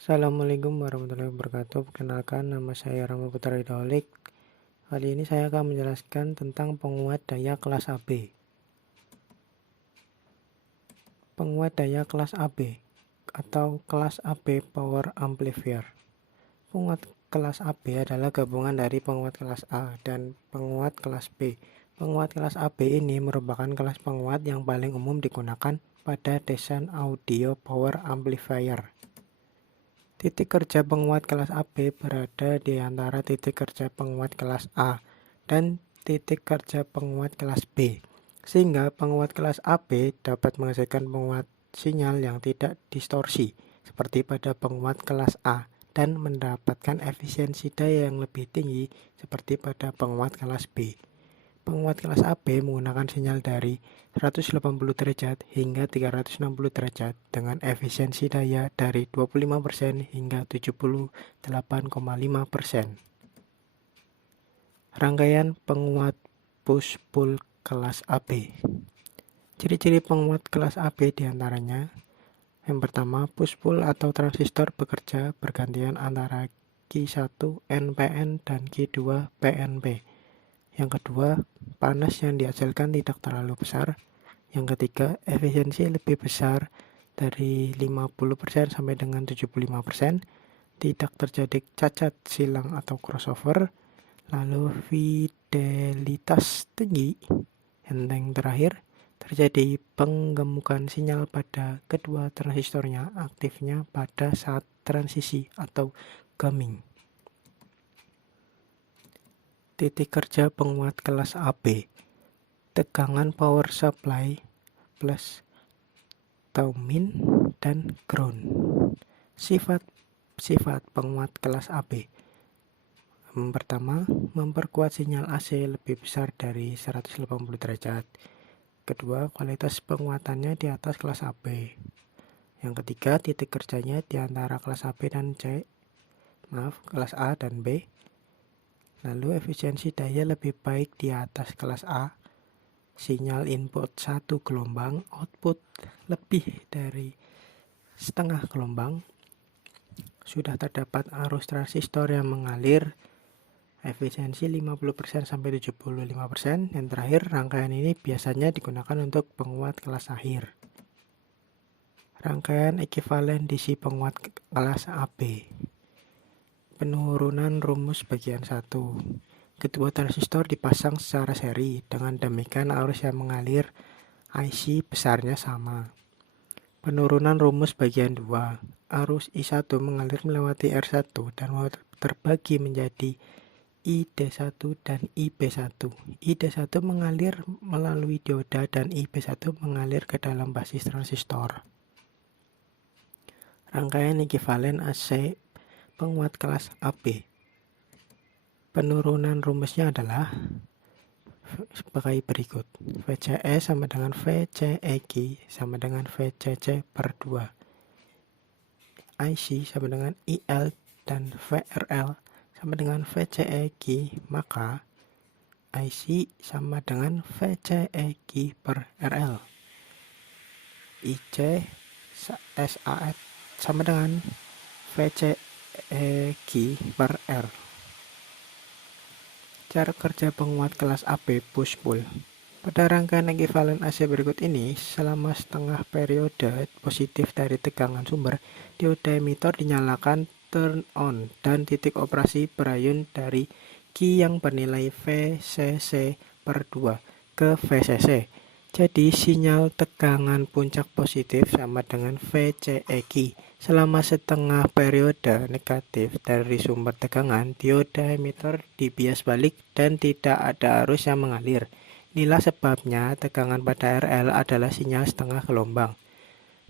Assalamualaikum warahmatullahi wabarakatuh. Perkenalkan, nama saya Rama Putra Hidrolik. Kali ini saya akan menjelaskan tentang penguat daya kelas AB. Penguat daya kelas AB atau kelas AB Power Amplifier. Penguat kelas AB adalah gabungan dari penguat kelas A dan penguat kelas B. Penguat kelas AB ini merupakan kelas penguat yang paling umum digunakan pada desain audio power amplifier. Titik kerja penguat kelas AB berada di antara titik kerja penguat kelas A dan titik kerja penguat kelas B, sehingga penguat kelas AB dapat menghasilkan penguat sinyal yang tidak distorsi, seperti pada penguat kelas A, dan mendapatkan efisiensi daya yang lebih tinggi, seperti pada penguat kelas B. Penguat kelas AB menggunakan sinyal dari 180 derajat hingga 360 derajat dengan efisiensi daya dari 25% hingga 78,5%. Rangkaian penguat push-pull kelas AB. Ciri-ciri penguat kelas AB diantaranya: yang pertama, push-pull atau transistor bekerja bergantian antara Q1 NPN dan Q2 PNP. Yang kedua, panas yang dihasilkan tidak terlalu besar. Yang ketiga, efisiensi lebih besar dari 50% sampai dengan 75%. Tidak terjadi cacat silang atau crossover. Lalu fidelitas tinggi. Yang terakhir, terjadi penggemukan sinyal pada kedua transistornya, aktifnya pada saat transisi atau gaming. Titik kerja penguat kelas AB. Tegangan power supply plus min dan ground. Sifat penguat kelas AB. Yang pertama, memperkuat sinyal AC lebih besar dari 180 derajat. Kedua, kualitas penguatannya di atas kelas AB. Yang ketiga, titik kerjanya di antara kelas AB dan kelas A dan B. Lalu efisiensi daya lebih baik di atas kelas A. Sinyal input 1 gelombang, output lebih dari setengah gelombang. Sudah terdapat arus transistor yang mengalir, efisiensi 50% sampai 75%. Yang terakhir, rangkaian ini biasanya digunakan untuk penguat kelas akhir. Rangkaian ekuivalen DC penguat kelas AB. Penurunan rumus bagian 1. Kedua transistor dipasang secara seri, dengan demikian arus yang mengalir IC besarnya sama. Penurunan rumus bagian 2. Arus I1 mengalir melewati R1 dan terbagi menjadi ID1 dan IB1. ID1 mengalir melalui dioda dan IB1 mengalir ke dalam basis transistor. Rangkaian ekuivalen AC penguat kelas AB. Penurunan rumusnya adalah sebagai berikut. VCE sama dengan VCEQ sama dengan VCC per 2. IC sama dengan IL dan VRL sama dengan VCEQ, maka IC sama dengan VCEQ per RL. IC SAF sama dengan VCEQ per R. Cara kerja penguat kelas AB push-pull. Pada rangkaian ekuivalen AC berikut ini, selama setengah periode positif dari tegangan sumber, dioda emitor dinyalakan turn on dan titik operasi berayun dari Q yang bernilai VCC per 2 ke VCC. Jadi sinyal tegangan puncak positif sama dengan VCEQ. Selama setengah periode negatif dari sumber tegangan, dioda emitor dibias balik dan tidak ada arus yang mengalir. Inilah sebabnya tegangan pada RL adalah sinyal setengah gelombang.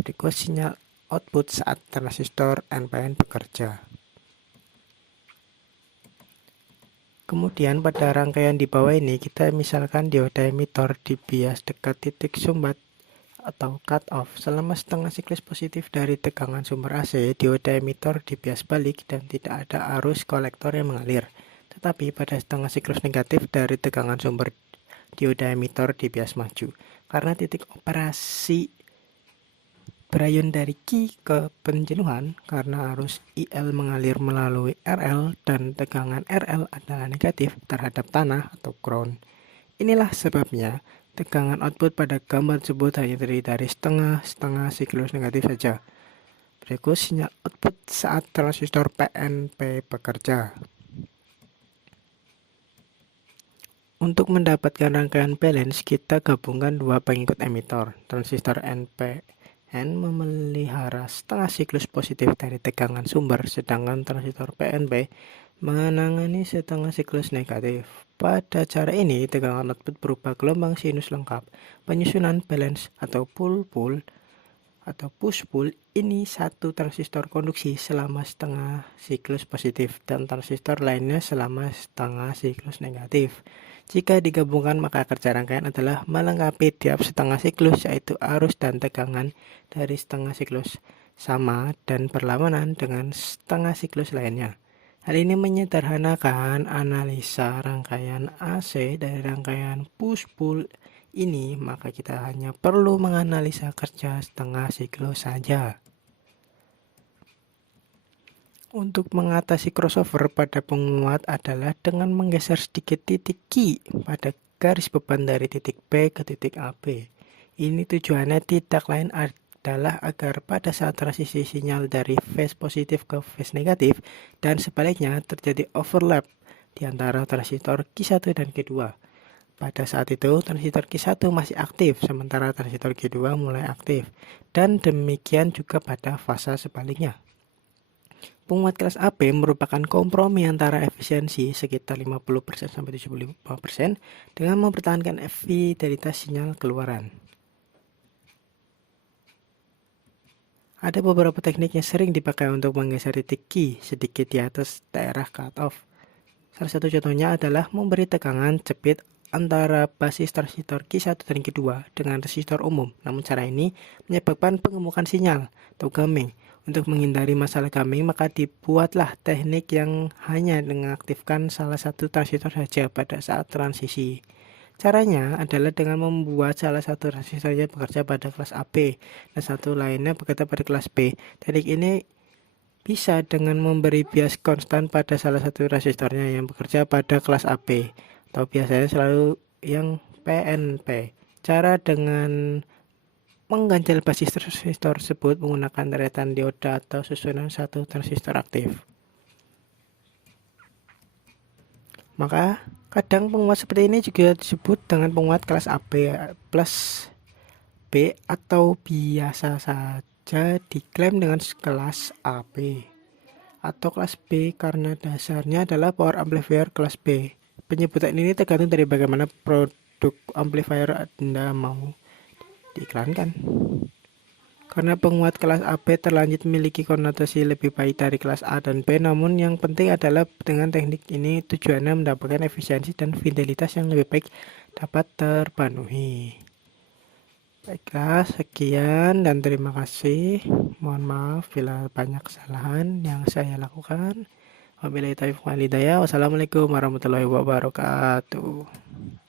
Berikut sinyal output saat transistor NPN bekerja. Kemudian pada rangkaian di bawah ini kita misalkan dioda emitor dibias dekat titik sumbat atau cut off. Selama setengah siklus positif dari tegangan sumber AC, dioda emitor dibias balik dan tidak ada arus kolektor yang mengalir. Tetapi pada setengah siklus negatif dari tegangan sumber, dioda emitor dibias maju. Karena titik operasi berayun dari Q ke penjenuhan karena arus IL mengalir melalui RL dan tegangan RL adalah negatif terhadap tanah atau ground. Inilah sebabnya tegangan output pada gambar tersebut hanya terdiri dari setengah siklus negatif saja. Berikut sinyal output saat transistor PNP bekerja. Untuk mendapatkan rangkaian balance, kita gabungkan dua pengikut emitor. Transistor NPN memelihara setengah siklus positif dari tegangan sumber, sedangkan transistor PNP menangani setengah siklus negatif. Pada cara ini, tegangan output berupa gelombang sinus lengkap. Penyusunan balance atau pull-pull atau push-pull ini satu transistor konduksi selama setengah siklus positif dan transistor lainnya selama setengah siklus negatif. Jika digabungkan maka kerja rangkaian adalah melengkapi tiap setengah siklus, yaitu arus dan tegangan dari setengah siklus sama dan berlawanan dengan setengah siklus lainnya. Hal ini menyederhanakan analisa rangkaian AC dari rangkaian push-pull ini, maka kita hanya perlu menganalisa kerja setengah siklus saja. Untuk mengatasi crossover pada penguat adalah dengan menggeser sedikit titik Q pada garis beban dari titik B ke titik AB. Ini tujuannya tidak lain adalah agar pada saat transisi sinyal dari phase positif ke phase negatif dan sebaliknya terjadi overlap di antara transistor Q1 dan Q2. Pada saat itu transistor Q1 masih aktif sementara transistor Q2 mulai aktif, dan demikian juga pada fase sebaliknya. Penguat kelas AB merupakan kompromi antara efisiensi sekitar 50% sampai 75% dengan mempertahankan fidelitas sinyal keluaran. Ada beberapa teknik yang sering dipakai untuk menggeser titik Q sedikit di atas daerah cutoff. Salah satu contohnya adalah memberi tegangan jepit antara basis transistor Q1 dan Q2 dengan resistor umum. Namun cara ini menyebabkan pengemukan sinyal atau gaming. Untuk menghindari masalah gaming, maka dibuatlah teknik yang hanya mengaktifkan salah satu transistor saja pada saat transisi. Caranya adalah dengan membuat salah satu transistornya bekerja pada kelas AB dan satu lainnya bekerja pada kelas B. Teknik ini bisa dengan memberi bias konstan pada salah satu resistornya yang bekerja pada kelas AB, atau biasanya selalu yang PNP. Cara dengan mengganjal basis transistor tersebut menggunakan deretan dioda atau susunan satu transistor aktif. Maka kadang penguat seperti ini juga disebut dengan penguat kelas AB plus B atau biasa saja diklaim dengan kelas AB atau kelas B karena dasarnya adalah power amplifier kelas B. Penyebutan ini tergantung dari bagaimana produk amplifier Anda mau diiklankan. Karena penguat kelas AB terlanjut memiliki konotasi lebih baik dari kelas A dan B, namun yang penting adalah dengan teknik ini tujuannya mendapatkan efisiensi dan fidelitas yang lebih baik dapat terpenuhi. Baiklah, sekian dan terima kasih. Mohon maaf bila banyak kesalahan yang saya lakukan. Wabillahi taufiq wal hidayah. Wassalamualaikum warahmatullahi wabarakatuh.